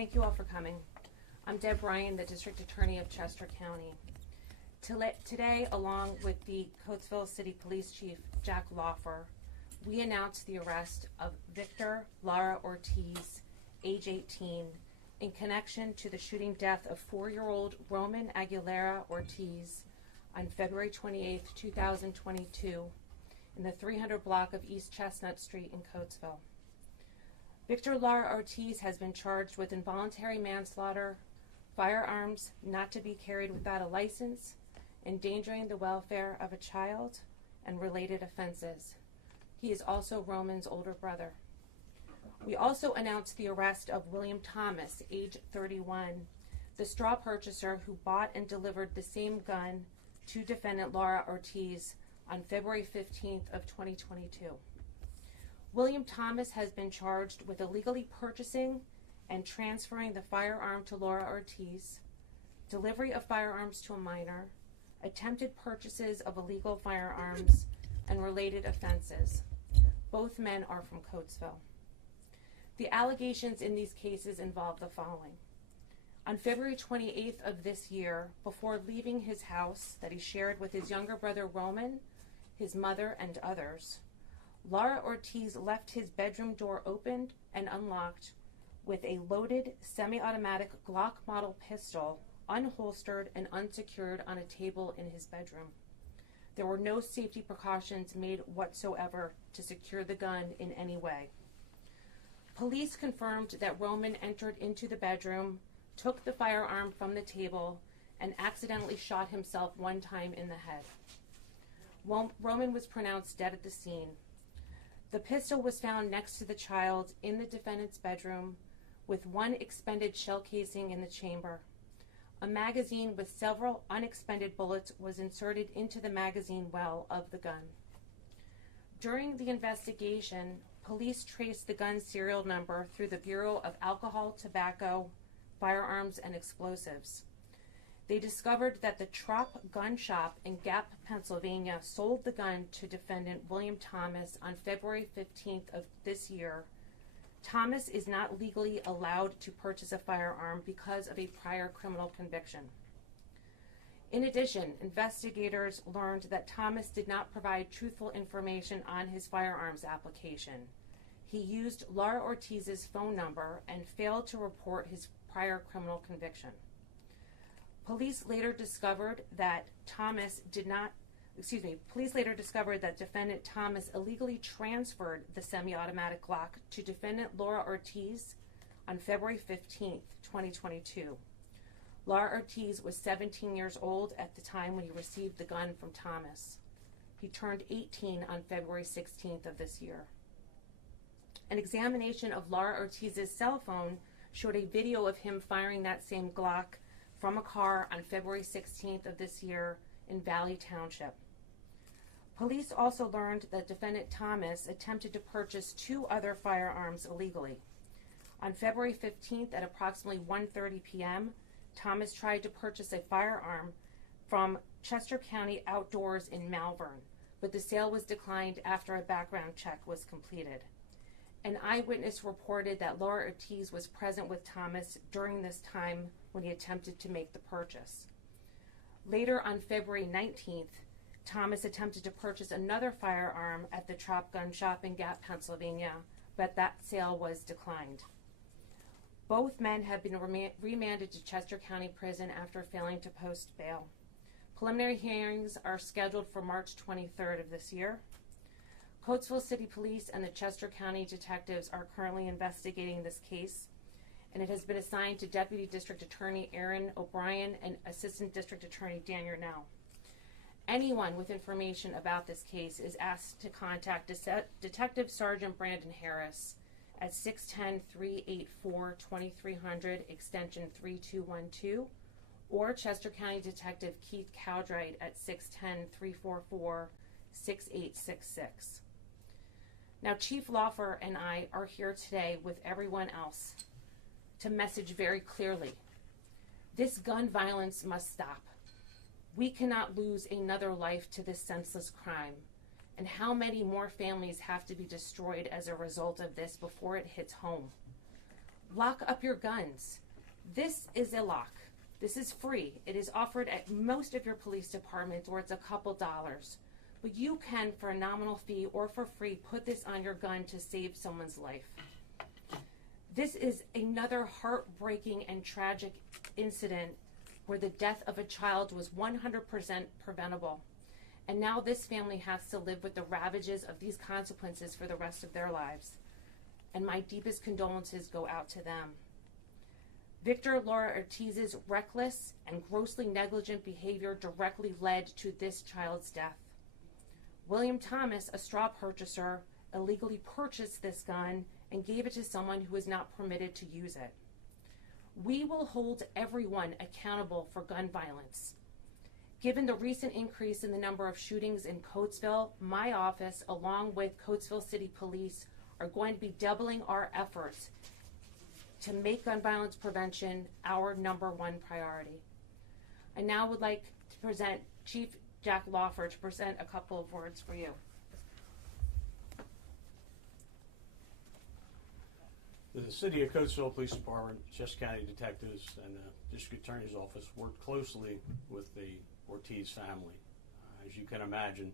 Thank you all for coming. I'm Deb Ryan, the District Attorney of Chester County. Today, along with the Coatesville City Police Chief, Jack Lawfer, we announced the arrest of Victor Lara Ortiz, age 18, in connection to the shooting death of 4-year-old Roman Aguilera Ortiz on February 28, 2022, in the 300 block of East Chestnut Street in Coatesville. Victor Lara Ortiz has been charged with involuntary manslaughter, firearms not to be carried without a license, endangering the welfare of a child, and related offenses. He is also Roman's older brother. We also announced the arrest of William Thomas, age 31, the straw purchaser who bought and delivered the same gun to defendant Lara Ortiz on February 15th of 2022. William Thomas has been charged with illegally purchasing and transferring the firearm to Lara Ortiz, delivery of firearms to a minor, attempted purchases of illegal firearms, and related offenses. Both men are from Coatesville. The allegations in these cases involve the following. On February 28th of this year, before leaving his house that he shared with his younger brother Roman, his mother, and others, Lara Ortiz left his bedroom door opened and unlocked with a loaded semi-automatic Glock model pistol, unholstered and unsecured, on a table in his bedroom. There were no safety precautions made whatsoever to secure the gun in any way. Police confirmed that Roman entered into the bedroom, took the firearm from the table, and accidentally shot himself one time in the head. Roman was pronounced dead at the scene. The pistol was found next to the child in the defendant's bedroom with one expended shell casing in the chamber. A magazine with several unexpended bullets was inserted into the magazine well of the gun. During the investigation, police traced the gun serial number through the Bureau of Alcohol, Tobacco, Firearms, and Explosives. They discovered that the Trop Gun Shop in Gap, Pennsylvania sold the gun to defendant William Thomas on February 15th of this year. Thomas is not legally allowed to purchase a firearm because of a prior criminal conviction. In addition, investigators learned that Thomas did not provide truthful information on his firearms application. He used Lara Ortiz's phone number and failed to report his prior criminal conviction. Police later discovered that defendant Thomas illegally transferred the semi-automatic Glock to defendant Lara Ortiz on February 15th, 2022. Lara Ortiz was 17 years old at the time when he received the gun from Thomas. He turned 18 on February 16th of this year. An examination of Lara Ortiz's cell phone showed a video of him firing that same Glock from a car on February 16th of this year in Valley Township. Police also learned that defendant Thomas attempted to purchase 2 other firearms illegally. On February 15th at approximately 1:30 p.m., Thomas tried to purchase a firearm from Chester County Outdoors in Malvern, but the sale was declined after a background check was completed. An eyewitness reported that Lara Ortiz was present with Thomas during this time when he attempted to make the purchase. Later on February 19th, Thomas attempted to purchase another firearm at the Trop Gun Shop in Gap, Pennsylvania, but that sale was declined. Both men have been remanded to Chester County Prison after failing to post bail. Preliminary hearings are scheduled for March 23rd of this year. Coatesville City Police and the Chester County detectives are currently investigating this case, and it has been assigned to Deputy District Attorney Aaron O'Brien and Assistant District Attorney Dan Yarnell. Anyone with information about this case is asked to contact Detective Sergeant Brandon Harris at 610-384-2300, extension 3212, or Chester County Detective Keith Cowdright at 610-344-6866. Now, Chief Lawfer and I are here today with everyone else to message very clearly. This gun violence must stop. We cannot lose another life to this senseless crime. And how many more families have to be destroyed as a result of this before it hits home? Lock up your guns. This is a lock. This is free. It is offered at most of your police departments, or it's a couple dollars. But you can, for a nominal fee or for free, put this on your gun to save someone's life. This is another heartbreaking and tragic incident where the death of a child was 100% preventable. And now this family has to live with the ravages of these consequences for the rest of their lives. And my deepest condolences go out to them. Victor Lara Ortiz's reckless and grossly negligent behavior directly led to this child's death. William Thomas, a straw purchaser, illegally purchased this gun and gave it to someone who was not permitted to use it. We will hold everyone accountable for gun violence. Given the recent increase in the number of shootings in Coatesville, my office, along with Coatesville City Police, are going to be doubling our efforts to make gun violence prevention our #1 priority. I now would like to present Chief Jack Lawfer to present a couple of words for you. The City of Coatesville Police Department, Chester County Detectives, and the District Attorney's Office worked closely with the Ortiz family. As you can imagine,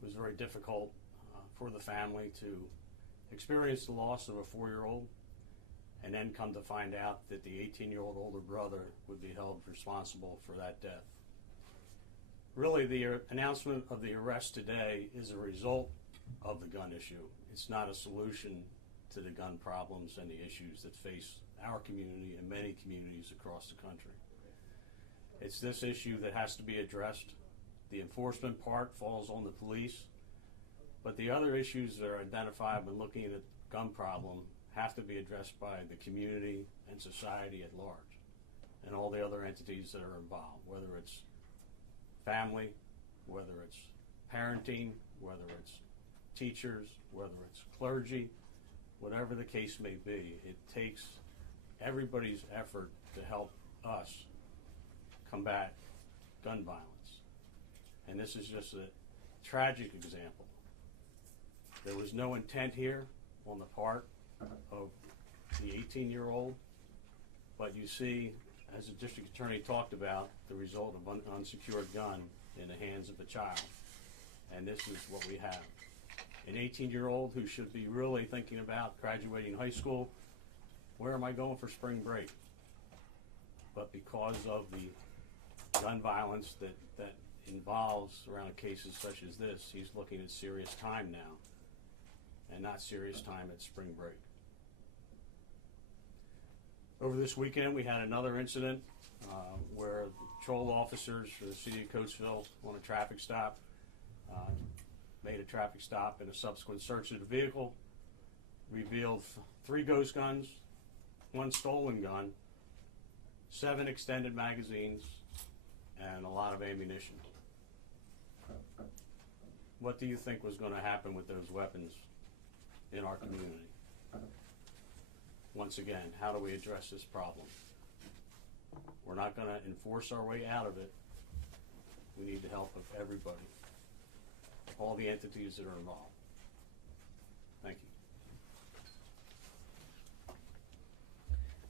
it was very difficult for the family to experience the loss of a 4-year-old and then come to find out that the 18-year-old older brother would be held responsible for that death. Really, the announcement of the arrest today is a result of the gun issue. It's not a solution to the gun problems and the issues that face our community and many communities across the country. It's this issue that has to be addressed. The enforcement part falls on the police, but the other issues that are identified when looking at the gun problem have to be addressed by the community and society at large and all the other entities that are involved, whether it's family, whether it's parenting, whether it's teachers, whether it's clergy, whatever the case may be. It takes everybody's effort to help us combat gun violence. And this is just a tragic example. There was no intent here on the part of the 18-year-old, but you see, as the district attorney talked about, the result of an unsecured gun in the hands of a child. And this is what we have. An 18-year-old who should be really thinking about graduating high school. Where am I going for spring break? But because of the gun violence that involves around cases such as this, he's looking at serious time now and not serious time at spring break. Over this weekend, we had another incident where patrol officers for the city of Coatesville on a traffic stop made a traffic stop, and a subsequent search of the vehicle revealed 3 ghost guns, 1 stolen gun, 7 extended magazines, and a lot of ammunition. What do you think was going to happen with those weapons in our community? Once again, how do we address this problem? We're not going to enforce our way out of it. We need the help of everybody, all the entities that are involved. Thank you.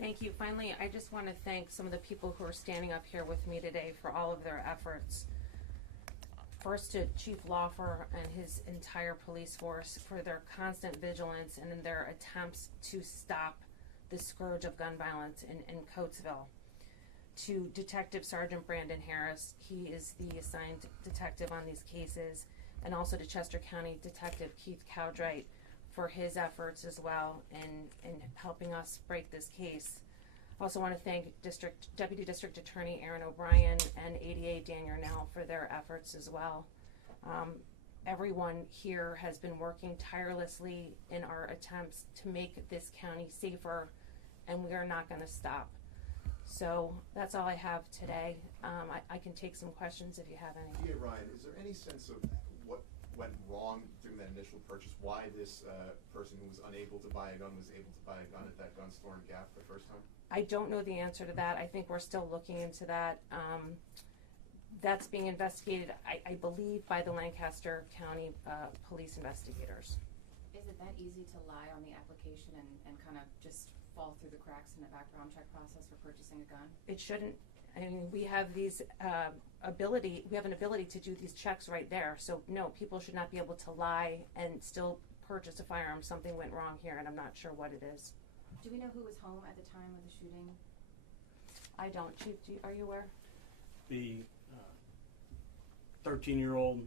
Thank you. Finally, I just want to thank some of the people who are standing up here with me today for all of their efforts. First, to Chief Lawfer and his entire police force for their constant vigilance and in their attempts to stop the scourge of gun violence in Coatesville. To Detective Sergeant Brandon Harris, he is the assigned detective on these cases, and also to Chester County Detective Keith Cowdright for his efforts as well in helping us break this case. I also want to thank Deputy District Attorney Aaron O'Brien and ADA Dan Yarnell for their efforts as well. Everyone here has been working tirelessly in our attempts to make this county safer, and we are not going to stop. So that's all I have today. I can take some questions if you have any. Yeah, Ryan, is there any sense of what went wrong during that initial purchase? Why this person who was unable to buy a gun was able to buy a gun at that gun store in Gap the first time? I don't know the answer to that. I think we're still looking into that. That's being investigated, I believe, by the Lancaster County police investigators. Is it that easy to lie on the application and kind of just fall through the cracks in the background check process for purchasing a gun? It shouldn't. I mean, we have these we have an ability to do these checks right there. So no, people should not be able to lie and still purchase a firearm. Something went wrong here, and I'm not sure what it is. Do we know who was home at the time of the shooting? I don't. Chief, are you aware? The 13-year-old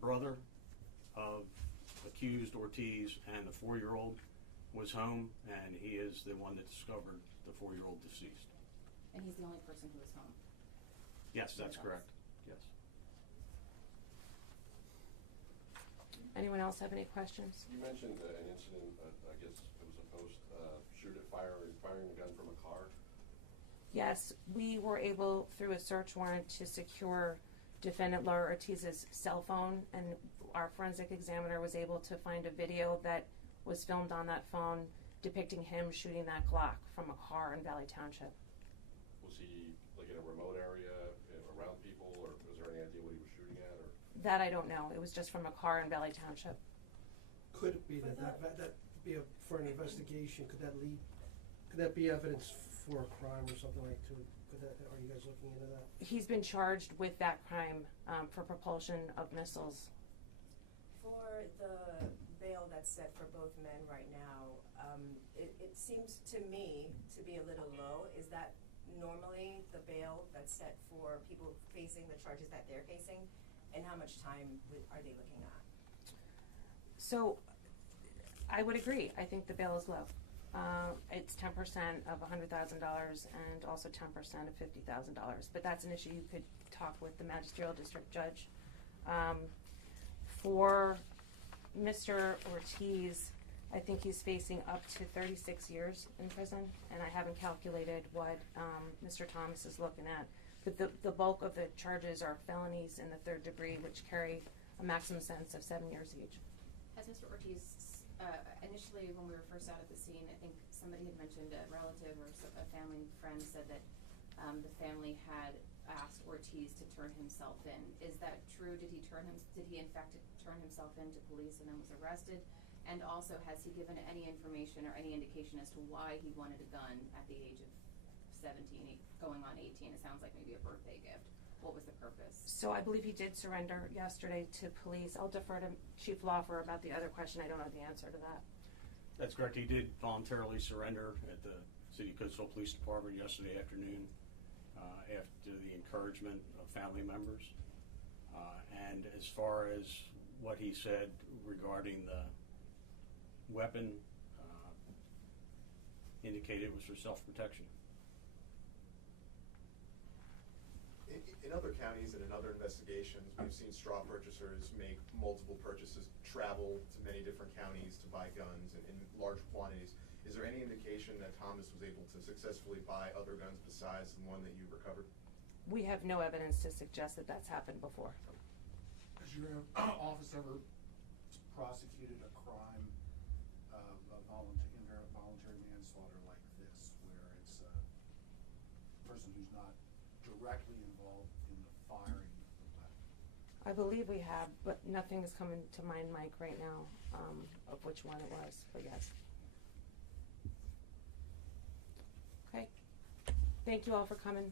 brother of accused Ortiz and the 4-year-old was home, and he is the one that discovered the 4-year-old deceased. And he's the only person who was home? Yes, that's correct. Yes. Anyone else have any questions? You mentioned an incident, I guess it was a post, firing a gun from a car. Yes, we were able, through a search warrant, to secure defendant Lara Ortiz's cell phone, and our forensic examiner was able to find a video that was filmed on that phone depicting him shooting that Glock from a car in Valley Township. Was he like in a remote area, around people, or was there any idea what he was shooting at? Or That I don't know. It was just from a car in Valley Township. Could it be that be for an investigation? Could that be evidence for a crime or something like to? Are you guys looking into that? He's been charged with that crime for propulsion of missiles. For the bail that's set for both men right now, it seems to me to be a little low. Is that normally the bail that's set for people facing the charges that they're facing? And how much time are they looking at? So I would agree. I think the bail is low. It's 10% of $100,000 and also 10% of $50,000. But that's an issue you could talk with the magisterial district judge. For Mr. Ortiz, I think he's facing up to 36 years in prison, and I haven't calculated what Mr. Thomas is looking at. But the bulk of the charges are felonies in the 3rd degree, which carry a maximum sentence of 7 years each. Has Mr. Ortiz, initially when we were first out at the scene, I think somebody had mentioned a relative or a family friend said that the family had asked Ortiz to turn himself in. Is that true? Did he in fact turn himself in to police and then was arrested? And also, has he given any information or any indication as to why he wanted a gun at the age of 17, going on 18? It sounds like maybe a birthday gift. What was the purpose? So I believe he did surrender yesterday to police. I'll defer to Chief Lawfer about the other question. I don't know the answer to that. That's correct. He did voluntarily surrender at the City Coatesville Police Department yesterday afternoon after the encouragement of family members. And as far as what he said regarding the weapon, indicated it was for self-protection. In other counties and in other investigations, we've seen straw purchasers make multiple purchases, travel to many different counties to buy guns in large quantities. Is there any indication that Thomas was able to successfully buy other guns besides the one that you recovered? We have no evidence to suggest that that's happened before. Has your office ever prosecuted a crime of voluntary manslaughter like this, where it's a person who's not directly involved in the firing of the weapon? I believe we have, but nothing is coming to mind, Mike, right now, of which one it was, but yes. Okay. Thank you all for coming.